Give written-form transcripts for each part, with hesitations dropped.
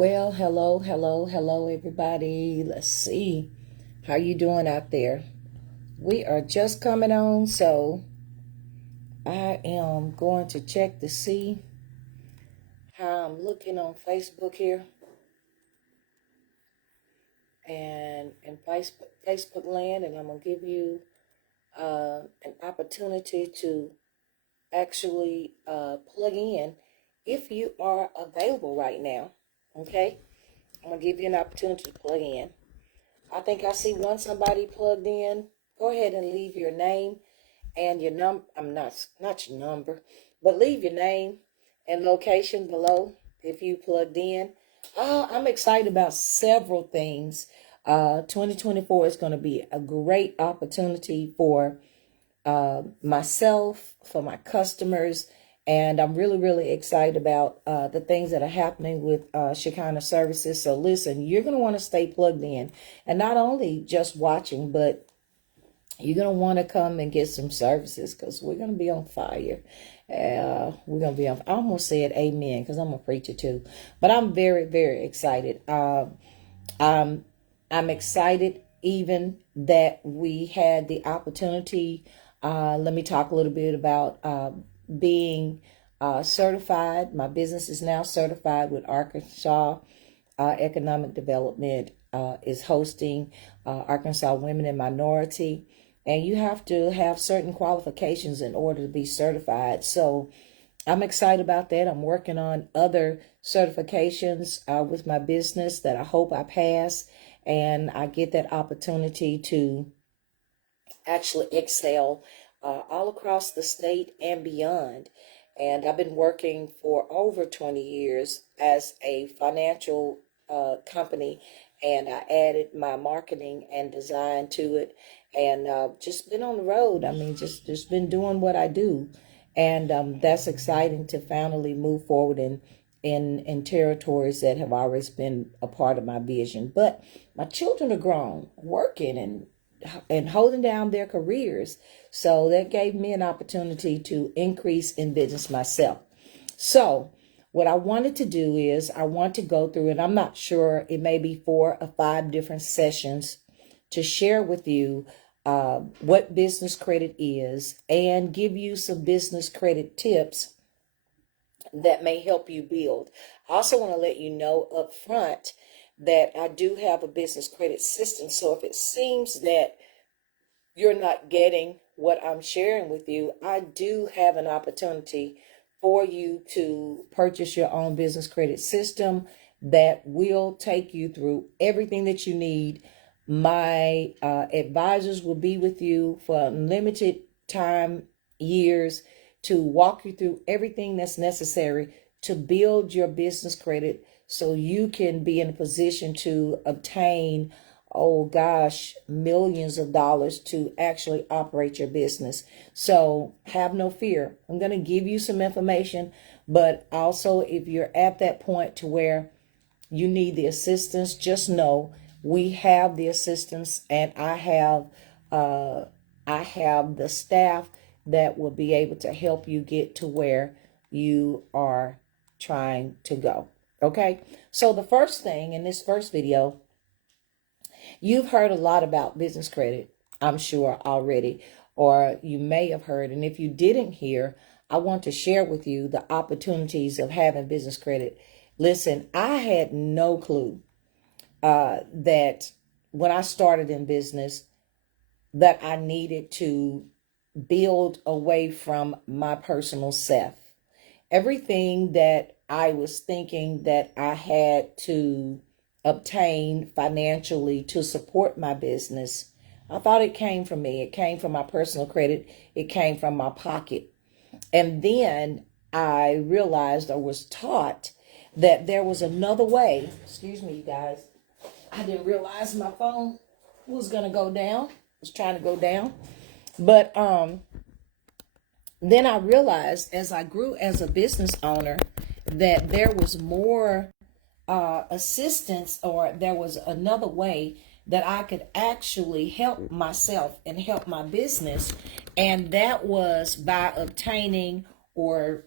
Well, hello, everybody. Let's see. How you doing out there? We are just coming on, so I am going to check to see how I'm looking on Facebook here and in Facebook land, and I'm gonna give you an opportunity to actually plug in if you are available right now. Okay, I'm gonna give you an opportunity to plug in. I think I see somebody plugged in. Go ahead and leave your name and your number. I'm not your number, but leave your name and location below if you plugged in. I'm excited about several things. 2024 is going to be a great opportunity for myself, for my customers, and I'm really excited about the things that are happening with Shekinah Services. So listen, you're going to want to stay plugged in, and not only just watching, but you're going to want to come and get some services because we're going to be on fire. We're going to be on, I almost said amen because I'm a preacher too, but I'm very excited. I'm excited even that we had the opportunity. Let me talk a little bit about being certified. My business is now certified with Arkansas Economic Development, is hosting Arkansas Women and Minority. And you have to have certain qualifications in order to be certified. So I'm excited about that. I'm working on other certifications with my business that I hope I pass and I get that opportunity to actually excel all across the state and beyond. And I've been working for over 20 years as a financial company, and I added my marketing and design to it, and just been on the road. I mean, just been doing what I do, and that's exciting to finally move forward in territories that have always been a part of my vision. But my children are grown, working and holding down their careers. So that gave me an opportunity to increase in business myself. So what I wanted to do is I want to go through, and I'm not sure, it may be 4 or 5 different sessions to share with you what business credit is and give you some business credit tips that may help you build. I also want to let you know up front that I do have a business credit system. So if it seems that you're not getting what I'm sharing with you, I do have an opportunity for you to purchase your own business credit system that will take you through everything that you need. My advisors will be with you for a limited time, years, to walk you through everything that's necessary to build your business credit so you can be in a position to obtain, oh gosh, millions of dollars to actually operate your business. So have no fear. I'm going to give you some information, but also if you're at that point to where you need the assistance, just know we have the assistance, and I have the staff that will be able to help you get to where you are trying to go. Okay, so the first thing in this first video, you've heard a lot about business credit, I'm sure already, or you may have heard. And if you didn't hear, I want to share with you the opportunities of having business credit. Listen, I had no clue that when I started in business that I needed to build away from my personal self. Everything that I was thinking that I had to obtain financially to support my business, I thought it came from me. It came from my personal credit. It came from my pocket. And then I realized or was taught that there was another way. Excuse me, you guys. I didn't realize my phone was going to go down. It was trying to go down. But then I realized as I grew as a business owner that there was more assistance, or there was another way that I could actually help myself and help my business. And that was by obtaining, or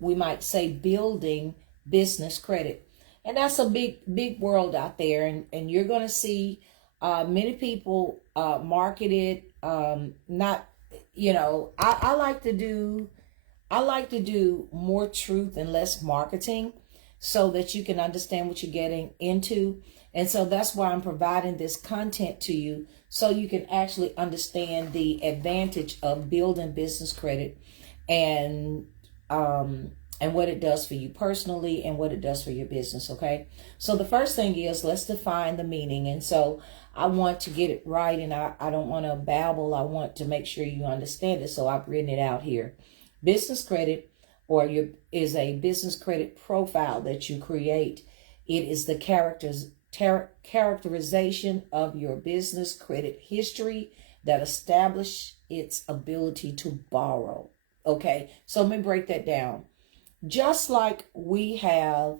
we might say building, business credit. And that's a big world out there. And you're going to see many people market it. Not, I like to do more truth and less marketing so that you can understand what you're getting into. And so that's why I'm providing this content to you so you can actually understand the advantage of building business credit and what it does for you personally and what it does for your business, okay? So the first thing is, let's define the meaning. And so I want to get it right, and I don't want to babble. I want to make sure you understand it, so I've written it out here. Business credit is a business credit profile that you create. It is the characterization of your business credit history that establish its ability to borrow. Okay, so let me break that down. Just like we have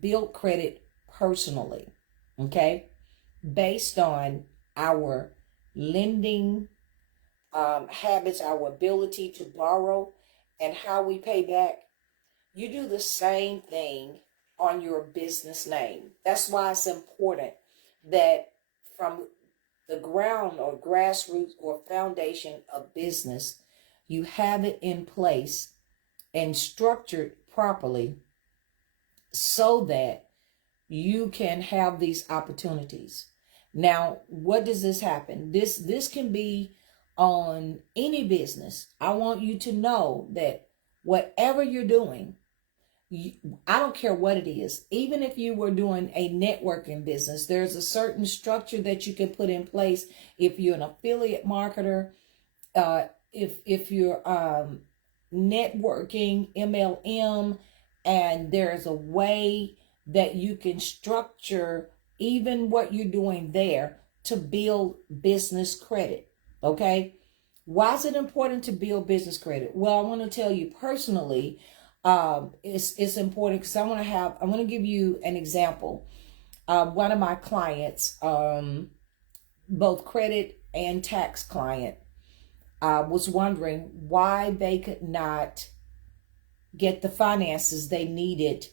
built credit personally, okay, based on our lending habits, our ability to borrow, and how we pay back, you do the same thing on your business name. That's why it's important that from the ground or grassroots or foundation of business, you have it in place and structured properly so that you can have these opportunities. Now, what does this happen? This can be on any business. I want you to know that whatever you're doing, I don't care what it is. Even if you were doing a networking business, there's a certain structure that you can put in place. If you're an affiliate marketer, if you're networking, MLM, and there's a way that you can structure even what you're doing there to build business credit. Okay, why is it important to build business credit? Well, I want to tell you personally, it's important because I want to give you an example. One of my clients, both credit and tax client, was wondering why they could not get the finances they needed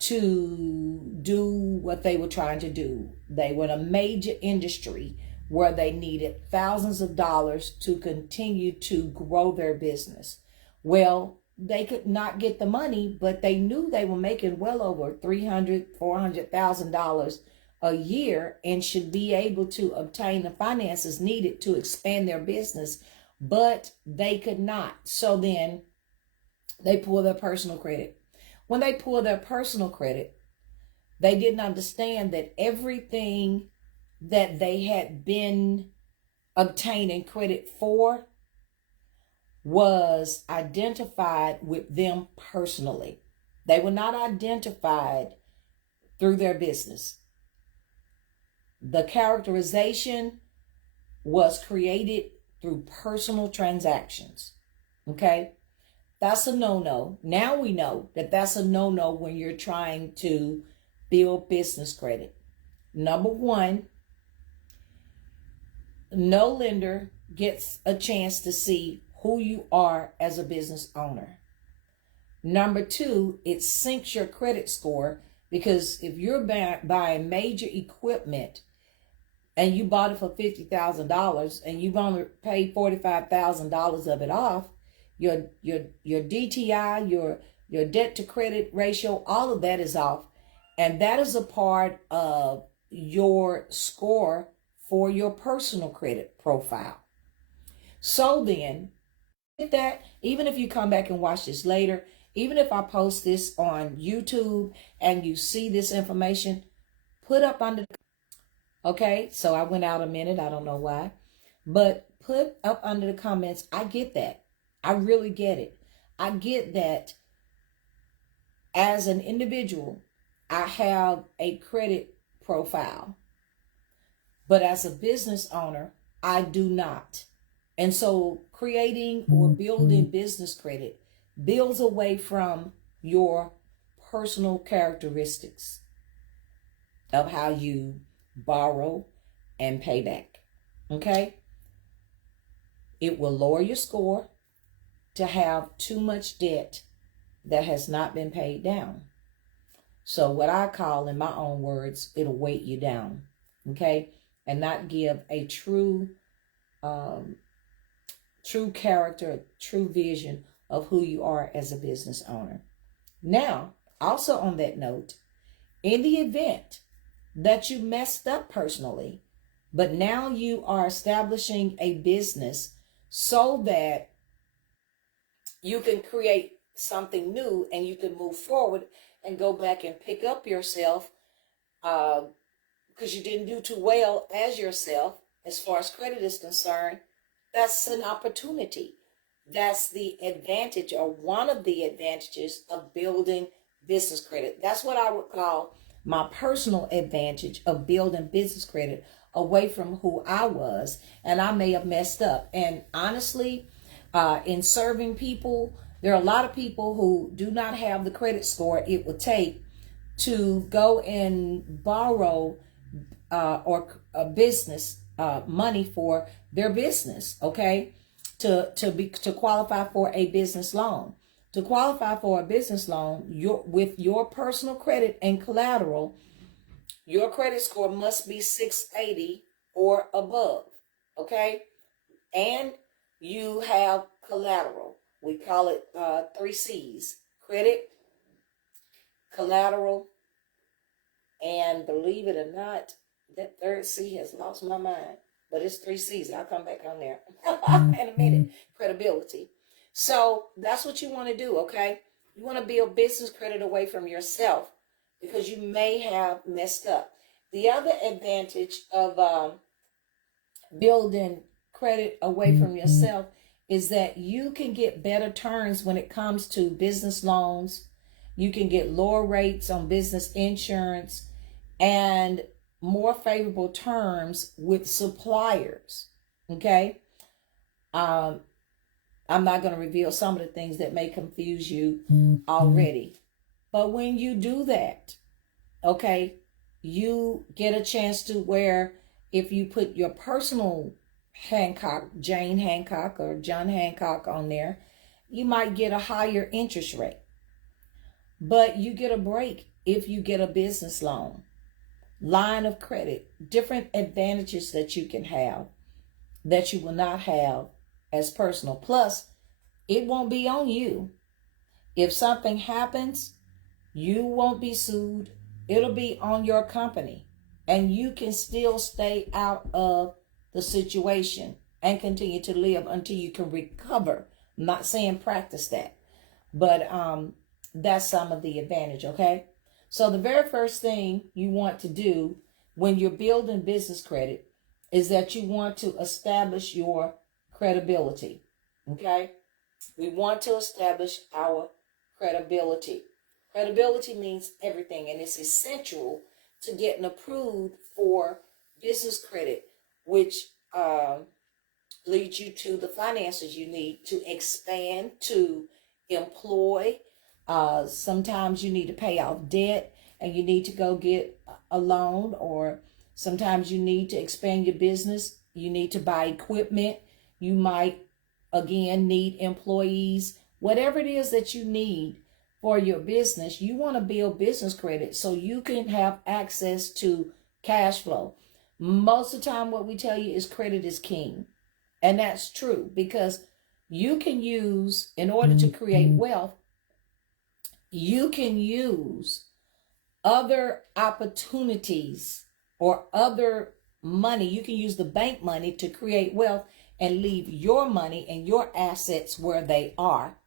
to do what they were trying to do. They were in a major industry where they needed thousands of dollars to continue to grow their business. Well, they could not get the money, but they knew they were making well over $400,000 a year and should be able to obtain the finances needed to expand their business, but they could not. So then they pulled their personal credit. When they pulled their personal credit, they didn't understand that everything that they had been obtaining credit for was identified with them personally. They were not identified through their business. The characterization was created through personal transactions. Okay? That's a no-no. Now we know that that's a no-no when you're trying to build business credit. Number one, no lender gets a chance to see who you are as a business owner. Number two, it sinks your credit score because if you're buying major equipment and you bought it for $50,000 and you've only paid $45,000 of it off, your DTI, your debt to credit ratio, all of that is off. And that is a part of your score for your personal credit profile. So then, that even if you come back and watch this later, even if I post this on YouTube and you see this information, put up under, okay, so I went out a minute, I don't know why, but put up under the comments, I get that. I really get it. I get that as an individual, I have a credit profile, but as a business owner, I do not. And so creating or building business credit builds away from your personal characteristics of how you borrow and pay back. Okay? It will lower your score to have too much debt that has not been paid down. So what I call, in my own words, it'll weight you down, okay, and not give a um, true character, true vision of who you are as a business owner. Now, also on that note, in the event that you messed up personally, but now you are establishing a business so that you can create something new and you can move forward and go back and pick up yourself because you didn't do too well as yourself as far as credit is concerned. That's an opportunity. That's the advantage, or one of the advantages of building business credit. That's what I would call my personal advantage of building business credit away from who I was. And I may have messed up. And honestly, in serving people, there are a lot of people who do not have the credit score it would take to go and borrow or a business money for their business, okay, to qualify for a business loan. To qualify for a business loan, with your personal credit and collateral, your credit score must be 680 or above, okay? And you have collateral. We call it 3 C's: credit, collateral, and believe it or not, that third C has lost my mind. But it's 3 C's. I'll come back on there in a minute. Credibility. So that's what you want to do, okay? You want to build business credit away from yourself because you may have messed up. The other advantage of building credit away from yourself is that you can get better terms when it comes to business loans. You can get lower rates on business insurance and more favorable terms with suppliers, okay? I'm not going to reveal some of the things that may confuse you already. But when you do that, okay, you get a chance to where if you put your personal Hancock, Jane Hancock or John Hancock on there, you might get a higher interest rate. But you get a break if you get a business loan, line of credit, different advantages that you can have that you will not have as personal. Plus, it won't be on you. If something happens, you won't be sued. It'll be on your company. And you can still stay out of the situation and continue to live until you can recover. I'm not saying practice that, but that's some of the advantage, okay? So the very first thing you want to do when you're building business credit is that you want to establish your credibility, okay? We want to establish our credibility. Credibility means everything, and it's essential to getting approved for business credit, which leads you to the finances you need to expand, to employ. Sometimes you need to pay off debt and you need to go get a loan, or sometimes you need to expand your business. You need to buy equipment. You might, again, need employees. Whatever it is that you need for your business, you want to build business credit so you can have access to cash flow. Most of the time, what we tell you is credit is king. And that's true because you can use, in order to create wealth, you can use other opportunities or other money. You can use the bank money to create wealth and leave your money and your assets where they are.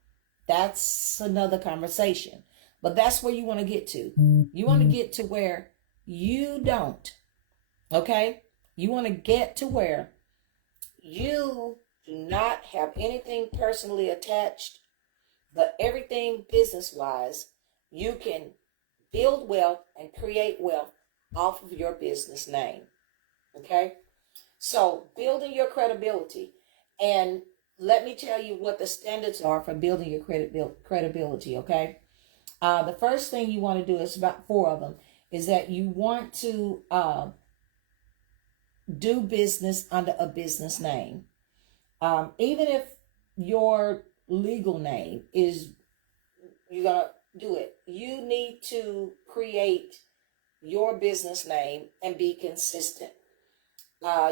That's another conversation. But that's where you want to get to. You want to get to where you don't. Okay? You want to get to where you do not have anything personally attached, but everything business-wise, you can build wealth and create wealth off of your business name. Okay? So building your credibility. And let me tell you what the standards are for building your credibility, okay? The first thing you want to do, is about 4 of them, is that you want to do business under a business name. Even if your legal name is, you're going to do it. You need to create your business name and be consistent.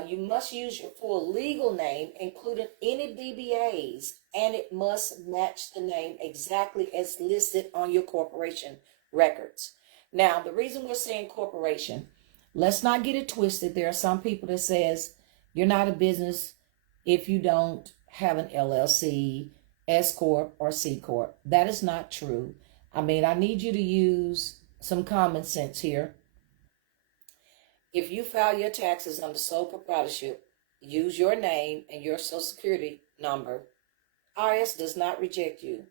You must use your full legal name, including any DBAs, and it must match the name exactly as listed on your corporation records. Now, the reason we're saying corporation, let's not get it twisted. There are some people that says you're not a business if you don't have an LLC, S Corp, or C Corp. That is not true. I mean, I need you to use some common sense here. If you file your taxes under sole proprietorship, use your name and your social security number. IRS does not reject you.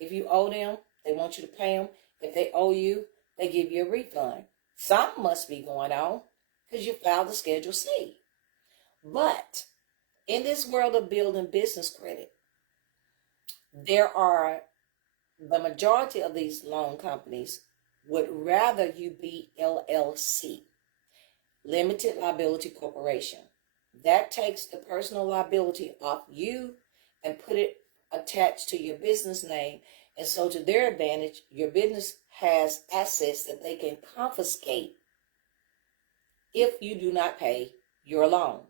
If you owe them, they want you to pay them. If they owe you, they give you a refund. Something must be going on because you filed the Schedule C. But in this world of building business credit, there are the majority of these loan companies would rather you be LLC. Limited Liability Corporation. That takes the personal liability off you and put it attached to your business name. And so to their advantage, your business has assets that they can confiscate if you do not pay your loan.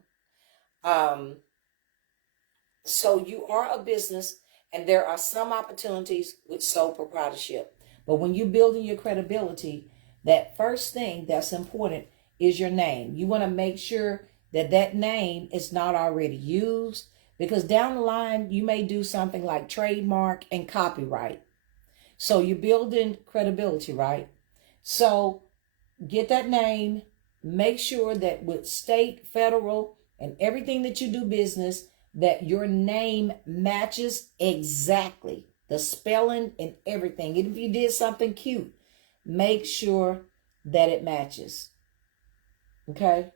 So you are a business, and there are some opportunities with sole proprietorship. But when you're building your credibility, that first thing that's important is your name. You want to make sure that that name is not already used, because down the line you may do something like trademark and copyright. So you're building credibility, right? So get that name. Make sure that with state, federal, and everything that you do business, that your name matches exactly the spelling and everything. And if you did something cute, make sure that it matches. Okay.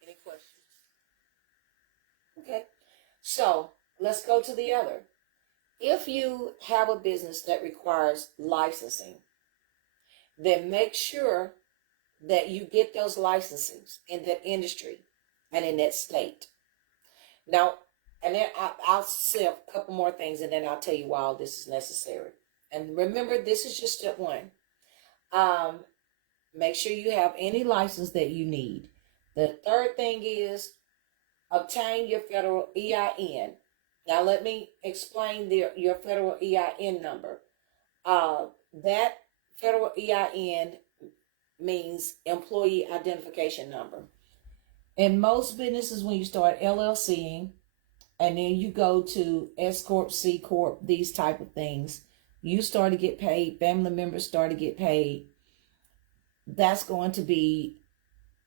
Any questions? Okay. So let's go to the other. If you have a business that requires licensing, then make sure that you get those licenses in that industry and in that state. Now, and then I'll say a couple more things, and then I'll tell you why all this is necessary. And remember, this is just step one. Make sure you have any license that you need. The third thing is obtain your federal EIN. Now, let me explain your federal EIN number. That federal EIN means employee identification number. In most businesses, when you start LLCing, and then you go to S Corp, C Corp, these type of things, you start to get paid, family members start to get paid. That's going to be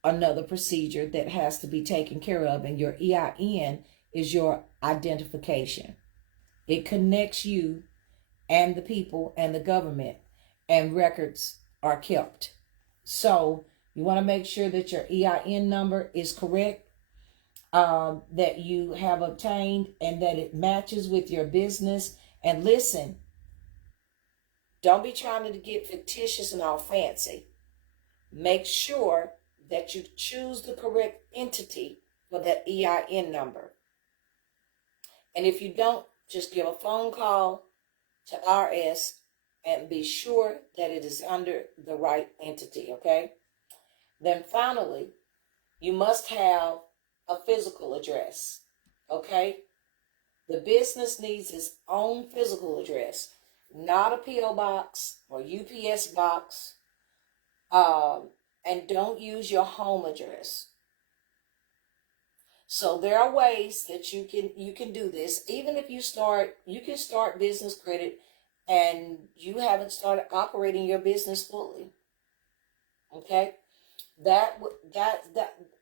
another procedure that has to be taken care of. And your EIN is your identification. It connects you and the people and the government, and records are kept. So you want to make sure that your EIN number is correct, that you have obtained, and that it matches with your business. And listen, don't be trying to get fictitious and all fancy. Make sure that you choose the correct entity for that EIN number. And if you don't, just give a phone call to RS and be sure that it is under the right entity, okay? Then finally, you must have a physical address, okay? The business needs its own physical address, not a P.O. box or UPS box, and don't use your home address. So there are ways that you can do this. Even if you can start business credit and you haven't started operating your business fully. Okay, that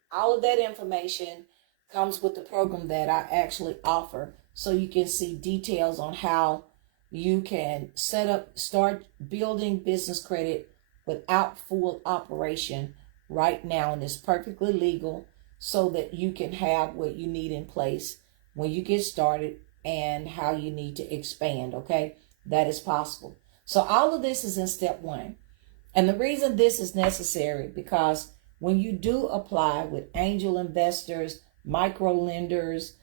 all of that information comes with the program that I actually offer, so you can see details on how you can start building business credit without full operation right now, and it's perfectly legal, so that you can have what you need in place when you get started and how you need to expand, okay? That is possible. So all of this is in step one. And the reason this is necessary, because when you do apply with angel investors, micro lenders,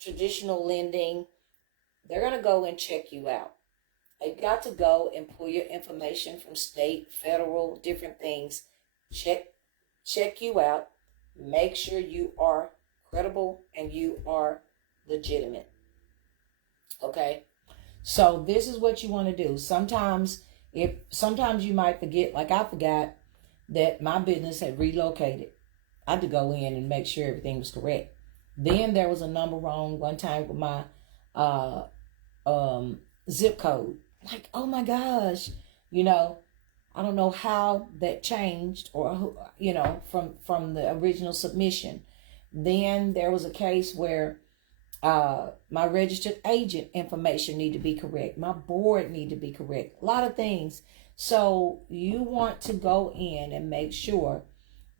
traditional lending, they're going to go and check you out. They've got to go and pull your information from state, federal, different things. Check you out. Make sure you are credible and you are legitimate. Okay? So this is what you want to do. Sometimes you might forget, like I forgot that my business had relocated. I had to go in and make sure everything was correct. Then there was a number wrong one time with my zip code. Like, oh my gosh, I don't know how that changed, or from the original submission. Then there was a case where my registered agent information need to be correct. My board need to be correct. A lot of things. So you want to go in and make sure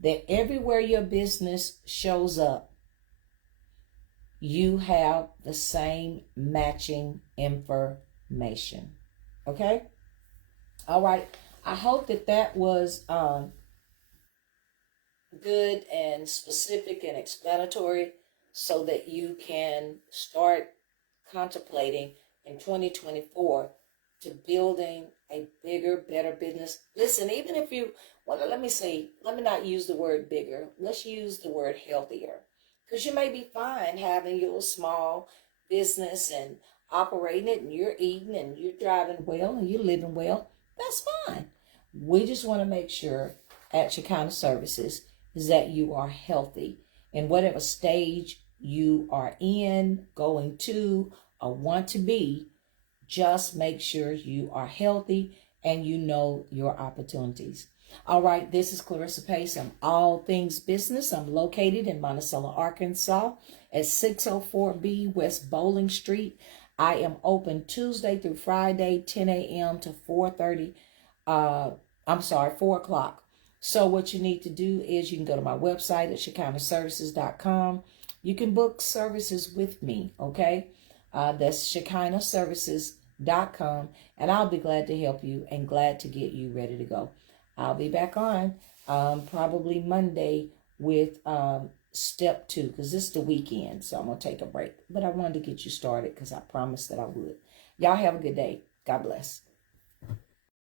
that everywhere your business shows up, you have the same matching information. Okay? All right. I hope that was good and specific and explanatory, so that you can start contemplating in 2024 to building a bigger, better business. Listen, even if you, let me not use the word bigger. Let's use the word healthier. Because you may be fine having your small business and operating it, and you're eating and you're driving well and you're living well. That's fine. We just want to make sure at Shekinah Services is that you are healthy in whatever stage you are in, going to, or want to be. Just make sure you are healthy and you know your opportunities. All right, this is Clarissa Pace. I'm all things business. I'm located in Monticello, Arkansas at 604B West Bowling Street. I am open Tuesday through Friday, 10 a.m. to 4:30. 4 o'clock. So what you need to do is you can go to my website at ShekinahServices.com. You can book services with me, okay? That's ShekinahServices.com, and I'll be glad to help you and glad to get you ready to go. I'll be back on probably Monday with step 2, because this is the weekend, so I'm going to take a break. But I wanted to get you started because I promised that I would. Y'all have a good day. God bless.